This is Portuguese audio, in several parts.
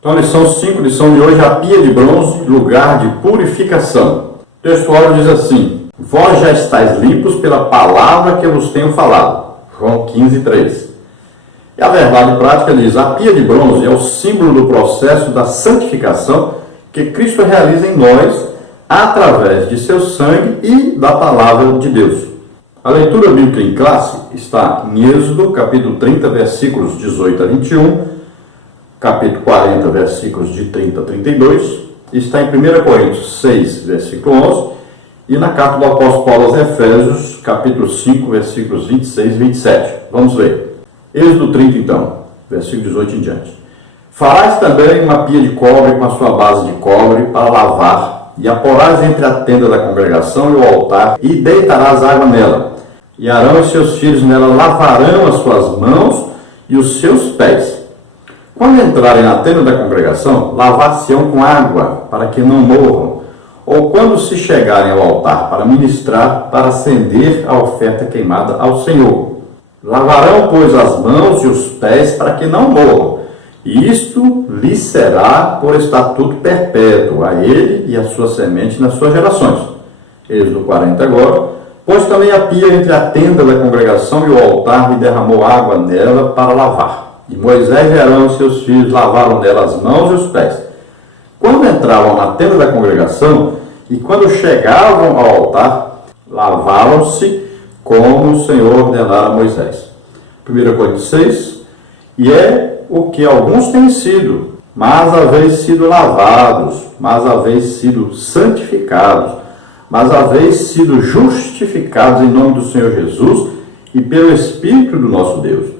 Então, lição 5, lição de hoje, a pia de bronze, lugar de purificação. O texto áureo diz assim: vós já estáis limpos pela palavra que eu vos tenho falado. João 15, 3. E a verdade prática diz: a pia de bronze é o símbolo do processo da santificação que Cristo realiza em nós através de seu sangue e da palavra de Deus. A leitura bíblica em classe está em Êxodo, capítulo 30, versículos 18 a 21, capítulo 40, versículos de 30 a 32, está em 1 Coríntios 6, versículo 11, e na carta do apóstolo Paulo aos Efésios, capítulo 5, versículos 26 e 27. Vamos ler. Êxodo 30, então, versículo 18 em diante. Farás também uma pia de cobre com a sua base de cobre para lavar, e a porás entre a tenda da congregação e o altar, e deitarás água nela. E Arão e seus filhos nela lavarão as suas mãos e os seus pés. Quando entrarem na tenda da congregação, lavar-se-ão com água, para que não morram. Ou quando se chegarem ao altar para ministrar, para acender a oferta queimada ao Senhor. Lavarão, pois, as mãos e os pés, para que não morram. E isto lhe será por estatuto perpétuo, a ele e a sua semente nas suas gerações. Êxodo 40 agora. Pois também a pia entre a tenda da congregação e o altar lhe derramou água nela para lavar. E Moisés e Arão e seus filhos lavaram nela as mãos e os pés. Quando entravam na tenda da congregação e quando chegavam ao altar, lavavam-se como o Senhor ordenara a Moisés. 1 Coríntios 6. E é o que alguns têm sido, mas haveis sido lavados, mas haveis sido santificados, mas haveis sido justificados em nome do Senhor Jesus e pelo Espírito do nosso Deus.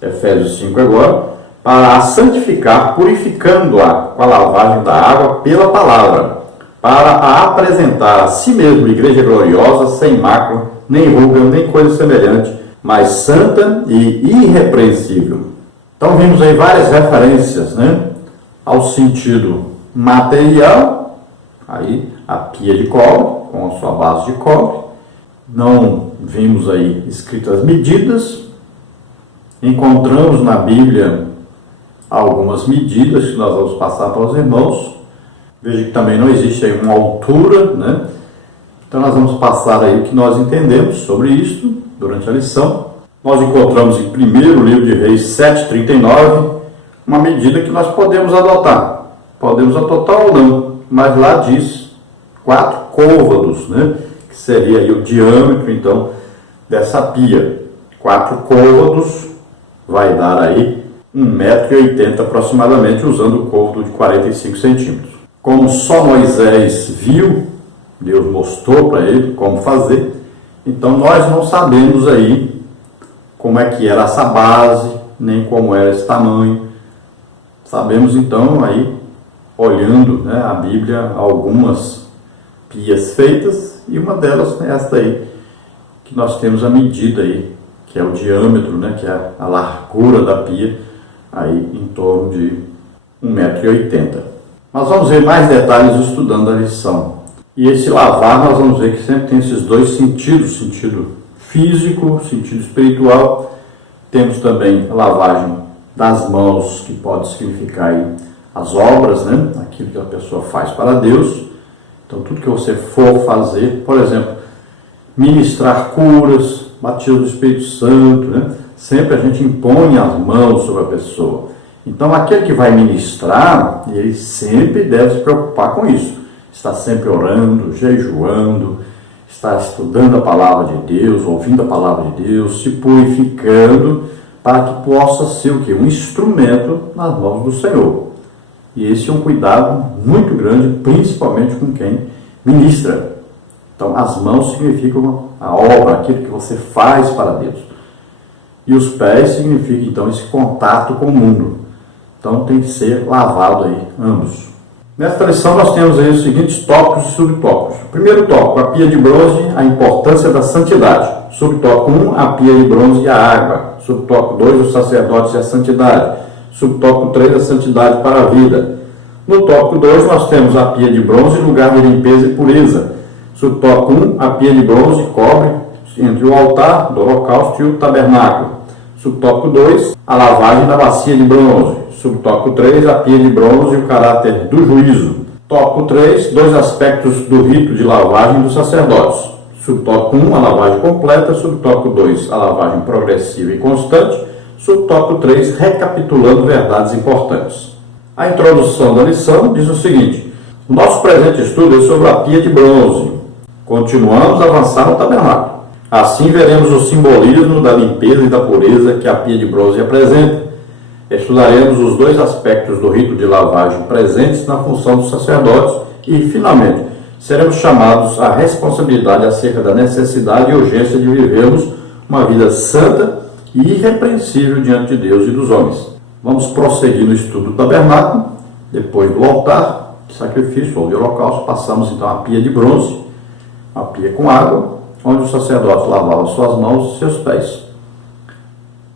Efésios 5 agora, para a santificar, purificando-a com a lavagem da água pela palavra, para a apresentar a si mesmo igreja gloriosa, sem mácula, nem ruga, nem coisa semelhante, mas santa e irrepreensível. Então vimos aí várias referências, ao sentido material, aí a pia de cobre, com a sua base de cobre. Não vimos aí escritas medidas. Encontramos na Bíblia algumas medidas que nós vamos passar para os irmãos. Veja que também não existe aí uma altura, Então nós vamos passar aí o que nós entendemos sobre isto durante a lição. Nós encontramos em 1º livro de Reis 7:39 uma medida que nós podemos adotar. Podemos adotar ou não, mas lá diz 4 côvados, que seria aí o diâmetro, então, dessa pia. 4 côvados vai dar aí 1,80 m aproximadamente, usando o côvado de 45 centímetros. Como só Moisés viu, Deus mostrou para ele como fazer, então nós não sabemos aí como é que era essa base, nem como era esse tamanho. Sabemos então aí, olhando a Bíblia, algumas pias feitas, e uma delas é esta aí, que nós temos a medida aí, que é o diâmetro, que é a largura da pia, aí em torno de 1,80 m. Mas vamos ver mais detalhes estudando a lição. E esse lavar, nós vamos ver que sempre tem esses dois sentidos, sentido físico, sentido espiritual. Temos também a lavagem das mãos, que pode significar aí as obras, aquilo que a pessoa faz para Deus. Então, tudo que você for fazer, por exemplo, ministrar curas, batismo do Espírito Santo, sempre a gente impõe as mãos sobre a pessoa. Então, aquele que vai ministrar, ele sempre deve se preocupar com isso. Está sempre orando, jejuando, está estudando a palavra de Deus, ouvindo a palavra de Deus, se purificando, para que possa ser o quê? Um instrumento nas mãos do Senhor. E esse é um cuidado muito grande, principalmente com quem ministra. Então, as mãos significam a obra, aquilo que você faz para Deus. E os pés significam, então, esse contato com o mundo. Então, tem que ser lavado aí, ambos. Nesta lição, nós temos aí os seguintes tópicos e subtópicos. Primeiro tópico, a pia de bronze, a importância da santidade. Subtópico 1, a pia de bronze e a água. Subtópico 2, os sacerdotes e a santidade. Subtópico 3, a santidade para a vida. No tópico 2, nós temos a pia de bronze, lugar de limpeza e pureza. Subtópico 1, a pia de bronze e cobre entre o altar do holocausto e o tabernáculo. Subtópico 2, a lavagem da bacia de bronze. Subtópico 3, a pia de bronze e o caráter do juízo. Tópico 3, dois aspectos do rito de lavagem dos sacerdotes. Subtópico 1, a lavagem completa. Subtópico 2, a lavagem progressiva e constante. Subtópico 3, recapitulando verdades importantes. A introdução da lição diz o seguinte: o nosso presente estudo é sobre a pia de bronze. Continuamos a avançar no tabernáculo. Assim veremos o simbolismo da limpeza e da pureza que a pia de bronze apresenta. Estudaremos os dois aspectos do rito de lavagem presentes na função dos sacerdotes e, finalmente, seremos chamados à responsabilidade acerca da necessidade e urgência de vivermos uma vida santa e irrepreensível diante de Deus e dos homens. Vamos prosseguir no estudo do tabernáculo. Depois do altar de sacrifício ou de holocausto, passamos então à pia de bronze, uma pia com água, onde os sacerdotes lavavam suas mãos e seus pés.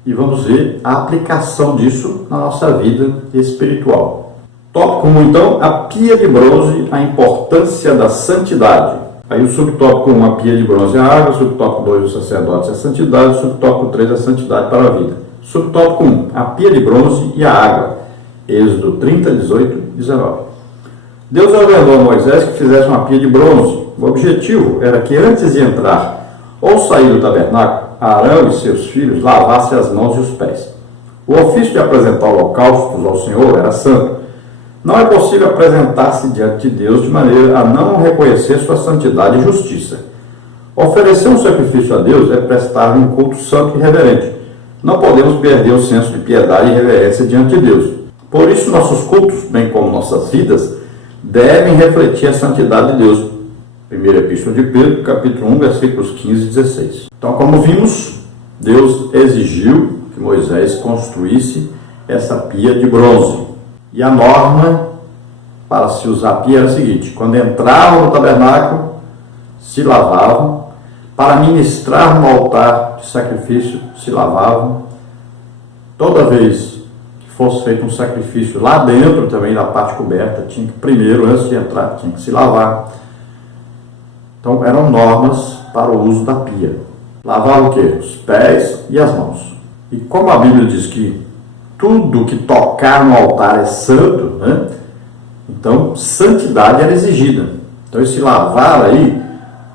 E vamos ver a aplicação disso na nossa vida espiritual. Tópico 1, então, a pia de bronze, a importância da santidade. Aí o subtópico 1, a pia de bronze é a água. Subtópico 2, os sacerdotes é a santidade. Subtópico 3, a santidade para a vida. Subtópico 1, a pia de bronze e a água. Êxodo 30, 18 e 19. Deus ordenou a Moisés que fizesse uma pia de bronze. O objetivo era que antes de entrar ou sair do tabernáculo, Arão e seus filhos lavassem as mãos e os pés. O ofício de apresentar holocaustos ao Senhor era santo. Não é possível apresentar-se diante de Deus de maneira a não reconhecer sua santidade e justiça. Oferecer um sacrifício a Deus é prestar um culto santo e reverente. Não podemos perder o senso de piedade e reverência diante de Deus. Por isso, nossos cultos, bem como nossas vidas, devem refletir a santidade de Deus. Primeira Epístola de Pedro, capítulo 1, versículos 15 e 16. Então, como vimos, Deus exigiu que Moisés construísse essa pia de bronze. E a norma para se usar a pia era a seguinte: quando entravam no tabernáculo, se lavavam. Para ministrar no altar de sacrifício, se lavavam. Toda vez que fosse feito um sacrifício lá dentro, também na parte coberta, tinha que primeiro, antes de entrar, tinha que se lavar. Então, eram normas para o uso da pia. Lavar o quê? Os pés e as mãos. E como a Bíblia diz que tudo que tocar no altar é santo, né? Então, santidade era exigida. Então, esse lavar aí,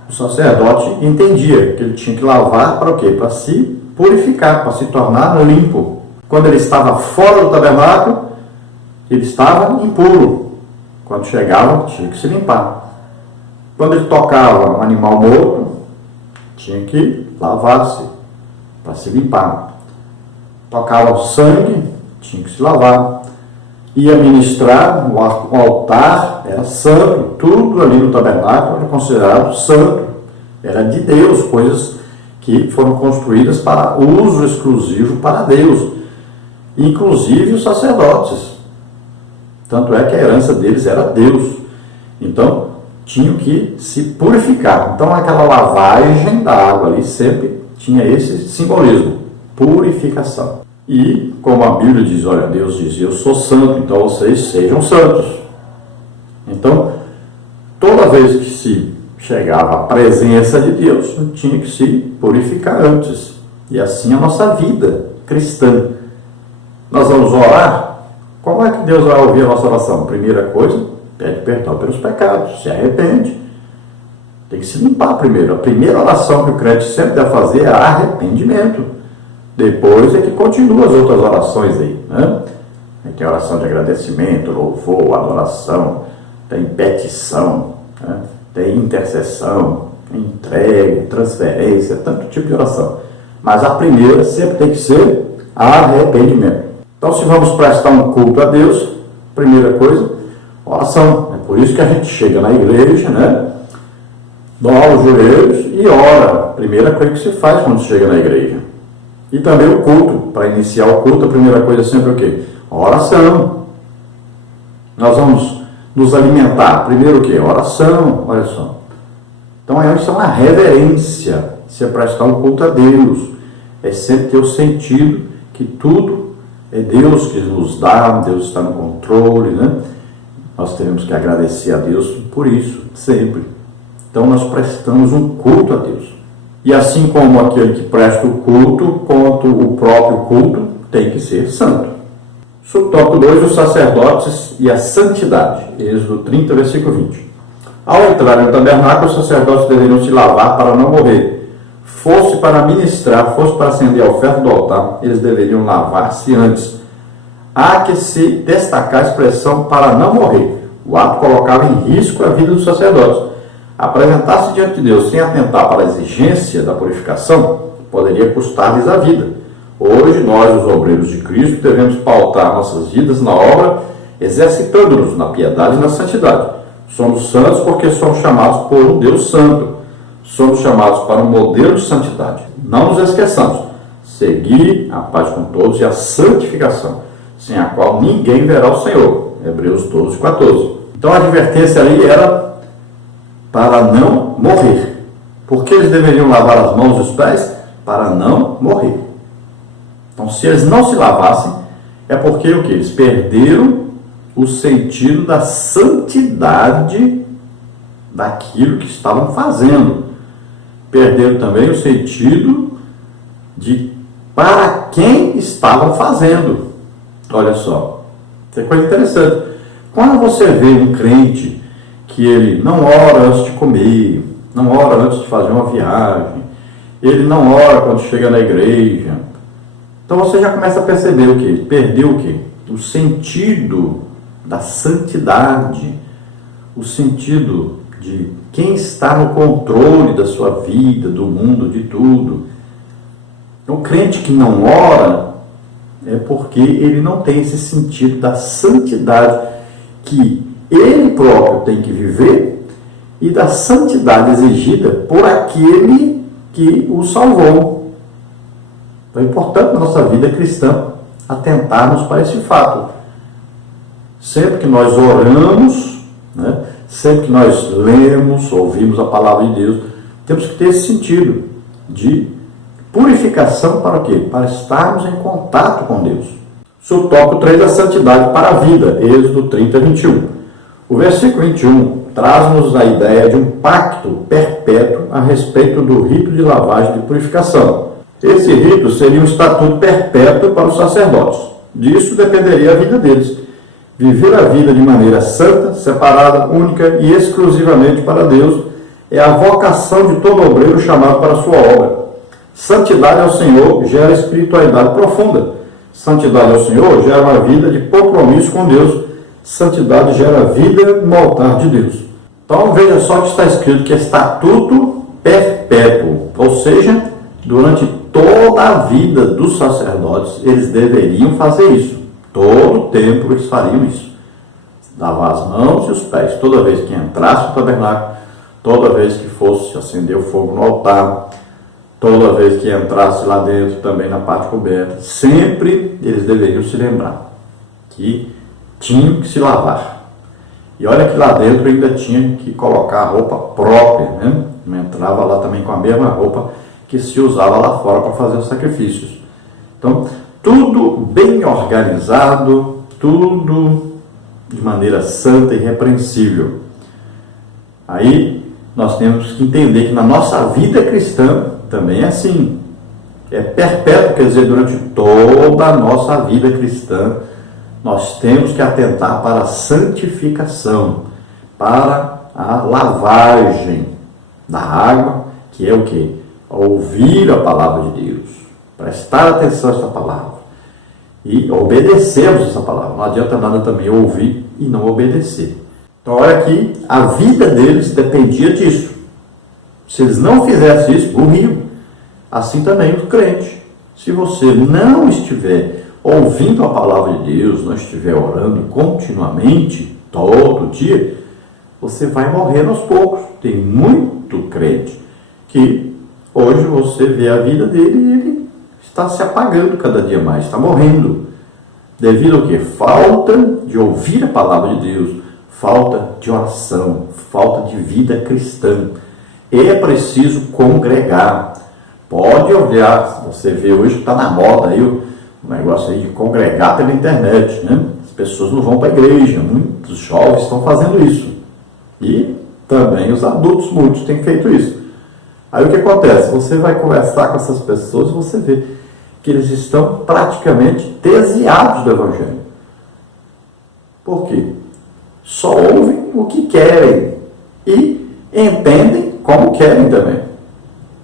o sacerdote entendia que ele tinha que lavar para o quê? Para se purificar, para se tornar limpo. Quando ele estava fora do tabernáculo, ele estava impuro. Quando chegava, tinha que se limpar. Quando ele tocava um animal morto, tinha que lavar-se para se limpar. Tocava o sangue, tinha que se lavar. Ia ministrar, o altar era santo, tudo ali no tabernáculo era considerado santo. Era de Deus, coisas que foram construídas para uso exclusivo para Deus, inclusive os sacerdotes. Tanto é que a herança deles era Deus. Então, tinham que se purificar. Então, aquela lavagem da água ali sempre tinha esse simbolismo, purificação. E, como a Bíblia diz, olha, Deus diz, eu sou santo, então vocês sejam santos. Então, toda vez que se chegava à presença de Deus, tinha que se purificar antes. E assim a nossa vida cristã. Nós vamos orar. Como é que Deus vai ouvir a nossa oração? Primeira coisa, pede perdão pelos pecados, se arrepende. Tem que se limpar primeiro. A primeira oração que o crente sempre deve fazer é arrependimento. Depois é que continua as outras orações aí, né? Tem oração de agradecimento, louvor, adoração, tem petição, né? Tem intercessão, entrega, transferência, tanto tipo de oração. Mas a primeira sempre tem que ser arrependimento. Então, se vamos prestar um culto a Deus, primeira coisa, oração. É por isso que a gente chega na igreja, né? Dobra os joelhos e ora. Primeira coisa que se faz quando chega na igreja. E também o culto. Para iniciar o culto, a primeira coisa é sempre o quê? Oração. Nós vamos nos alimentar. Primeiro o quê? Oração. Olha só. Então, isso é uma reverência. Se é prestar um culto a Deus. É sempre ter o sentido que tudo é Deus que nos dá, Deus está no controle, né? Nós temos que agradecer a Deus por isso, sempre. Então, nós prestamos um culto a Deus. E assim como aquele que presta o culto, quanto o próprio culto, tem que ser santo. Subtópico 2, os sacerdotes e a santidade. Êxodo 30, versículo 20. Ao entrar no tabernáculo, os sacerdotes deveriam se lavar para não morrer. Fosse para ministrar, fosse para acender a oferta do altar, eles deveriam lavar-se antes. Há que se destacar a expressão para não morrer. O ato colocava em risco a vida dos sacerdotes. Apresentar-se diante de Deus sem atentar para a exigência da purificação poderia custar-lhes a vida. Hoje, nós, os obreiros de Cristo, devemos pautar nossas vidas na obra, exercitando-nos na piedade e na santidade. Somos santos porque somos chamados por um Deus santo. Somos chamados para um modelo de santidade. Não nos esqueçamos. Seguir a paz com todos e a santificação, sem a qual ninguém verá o Senhor. Hebreus 12, 14. Então a advertência ali era para não morrer. Por que eles deveriam lavar as mãos e os pés? Para não morrer. Então, se eles não se lavassem, é porque o que? Eles perderam o sentido da santidade daquilo que estavam fazendo. Perderam também o sentido de para quem estavam fazendo. Olha só, isso é coisa interessante. Quando você vê um crente que ele não ora antes de comer, não ora antes de fazer uma viagem, ele não ora quando chega na igreja, então você já começa a perceber o quê? Perdeu o quê? O sentido da santidade, o sentido de quem está no controle da sua vida, do mundo, de tudo. O crente que não ora é porque ele não tem esse sentido da santidade que ele próprio tem que viver e da santidade exigida por aquele que o salvou. Então é importante na nossa vida cristã atentarmos para esse fato. Sempre que nós oramos, né, sempre que nós lemos, ouvimos a palavra de Deus, temos que ter esse sentido de purificação para o quê? Para estarmos em contato com Deus. Subtópico 3, a santidade para a vida, Êxodo 30, 21. O versículo 21 traz-nos a ideia de um pacto perpétuo a respeito do rito de lavagem de purificação. Esse rito seria um estatuto perpétuo para os sacerdotes. Disso dependeria a vida deles. Viver a vida de maneira santa, separada, única e exclusivamente para Deus é a vocação de todo obreiro chamado para a sua obra. Santidade ao Senhor gera espiritualidade profunda. Santidade ao Senhor gera uma vida de compromisso com Deus. Santidade gera vida no altar de Deus. Então veja só que está escrito que é estatuto perpétuo, ou seja, durante toda a vida dos sacerdotes eles deveriam fazer isso. Todo o tempo eles fariam isso. Lavar as mãos e os pés toda vez que entrasse no tabernáculo, toda vez que fosse acender o fogo no altar, toda vez que entrasse lá dentro também na parte coberta, sempre eles deveriam se lembrar que tinham que se lavar. E olha que lá dentro ainda tinha que colocar a roupa própria, né? Não entrava lá também com a mesma roupa que se usava lá fora para fazer os sacrifícios. Então, tudo bem organizado, tudo de maneira santa e irrepreensível. Aí nós temos que entender que na nossa vida cristã também é assim. É perpétuo, quer dizer, durante toda a nossa vida cristã, nós temos que atentar para a santificação, para a lavagem da água, que é o quê? Ouvir a palavra de Deus, prestar atenção a essa palavra e obedecermos essa palavra. Não adianta nada também ouvir e não obedecer. Então olha aqui, a vida deles dependia disso. Se eles não fizessem isso, morriam. Assim também o crente. Se você não estiver ouvindo a palavra de Deus, não estiver orando continuamente, todo dia, você vai morrer aos poucos. Tem muito crente que hoje você vê a vida dele e ele está se apagando cada dia mais, está morrendo. Devido ao quê? Falta de ouvir a palavra de Deus, falta de oração, falta de vida cristã. É preciso congregar. Pode olhar, você vê hoje que está na moda aí o negócio aí de congregar pela internet, né? As pessoas não vão para a igreja, muitos jovens estão fazendo isso. E também os adultos, muitos têm feito isso. Aí o que acontece? Você vai conversar com essas pessoas e você vê que eles estão praticamente desviados do Evangelho. Por quê? Só ouvem o que querem e entendem como querem também.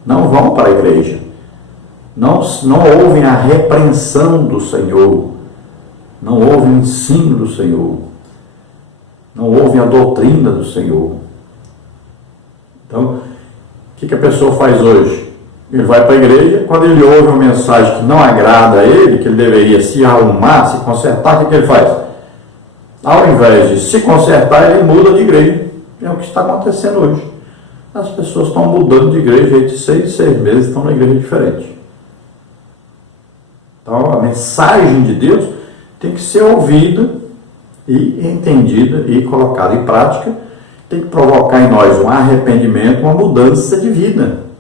Não vão para a igreja. Não ouvem a repreensão do Senhor. Não ouvem o ensino do Senhor. Não ouvem a doutrina do Senhor. Então, o que a pessoa faz hoje? Ele vai para a igreja, quando ele ouve uma mensagem que não agrada a ele, que ele deveria se arrumar, se consertar, o que ele faz? Ao invés de se consertar, ele muda de igreja. É o que está acontecendo hoje. As pessoas estão mudando de igreja, de 6 em 6 meses estão na igreja diferente. Então, a mensagem de Deus tem que ser ouvida e entendida e colocada em prática. Tem que provocar em nós um arrependimento, uma mudança de vida.